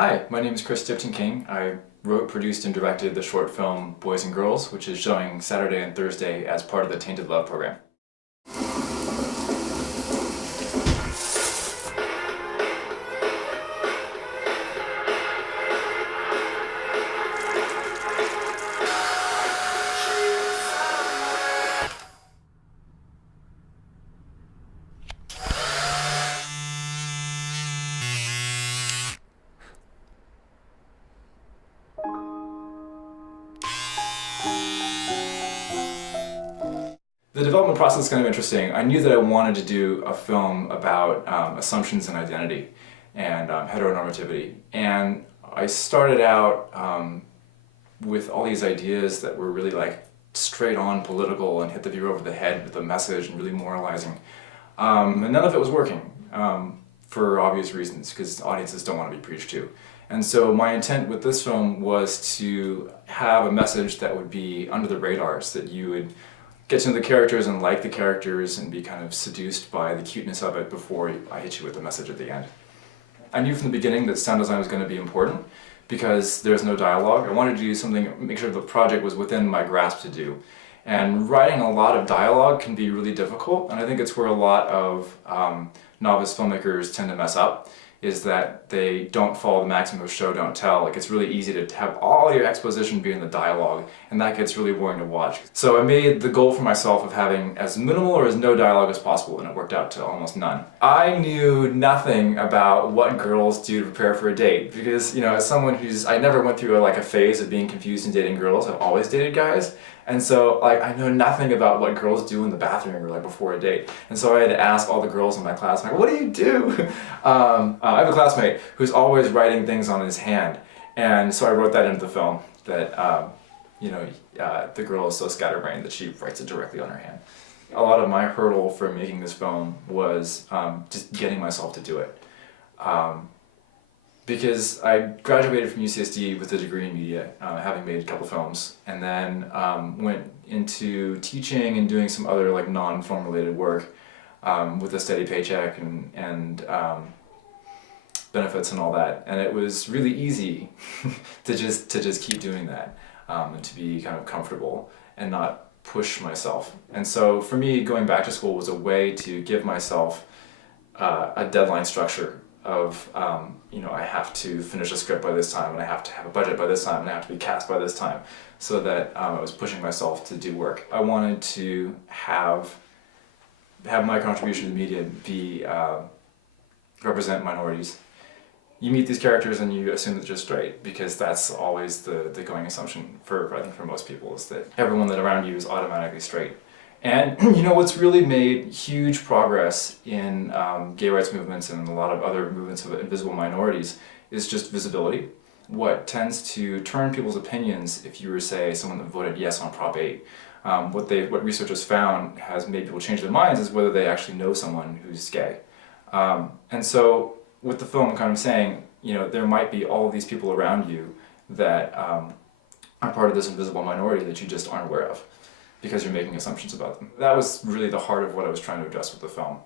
Hi, my name is Chris Tipton-King. I wrote, produced, and directed the short film Boys and Girls, which is showing Saturday and Thursday as part of the Tainted Love program. The development process is kind of interesting. I knew that I wanted to do a film about assumptions and identity and heteronormativity. And I started out with all these ideas that were really like straight on political and hit the viewer over the head with a message and really moralizing. And none of it was working for obvious reasons, because audiences don't want to be preached to. And so my intent with this film was to have a message that would be under the radars, that you would get to know the characters and like the characters and be kind of seduced by the cuteness of it before I hit you with the message at the end. I knew from the beginning that sound design was going to be important because there's no dialogue. I wanted to do something, make sure the project was within my grasp to do. And writing a lot of dialogue can be really difficult, and I think it's where a lot of novice filmmakers tend to mess up, is that they don't follow the maxim of show, don't tell. Like, it's really easy to have all your exposition be in the dialogue, and that gets really boring to watch. So I made the goal for myself of having as minimal or as no dialogue as possible, and it worked out to almost none. I knew nothing about what girls do to prepare for a date, because, you know, as someone I never went through a phase of being confused in dating girls. I've always dated guys. And so, I know nothing about what girls do in the bathroom or before a date. And so I had to ask all the girls in my class, what do you do? I have a classmate who's always writing things on his hand. And so I wrote that into the film, that the girl is so scatterbrained that she writes it directly on her hand. A lot of my hurdle for making this film was just getting myself to do it. Because I graduated from UCSD with a degree in media, having made a couple films, and then went into teaching and doing some other non-film related work with a steady paycheck and benefits and all that. And it was really easy to just keep doing that and to be kind of comfortable and not push myself. And so for me, going back to school was a way to give myself a deadline structure of I have to finish a script by this time, and I have to have a budget by this time, and I have to be cast by this time, so that I was pushing myself to do work. I wanted to have my contribution to the media be represent minorities. You meet these characters and you assume that they're straight, because that's always the going assumption I think for most people, is that everyone that around you is automatically straight. And what's really made huge progress in gay rights movements and a lot of other movements of invisible minorities is just visibility. What tends to turn people's opinions, if you were, say, someone that voted yes on Prop 8, what research has found has made people change their minds is whether they actually know someone who's gay. And so with the film, I'm kind of saying, there might be all of these people around you that are part of this invisible minority that you just aren't aware of, because you're making assumptions about them. That was really the heart of what I was trying to address with the film.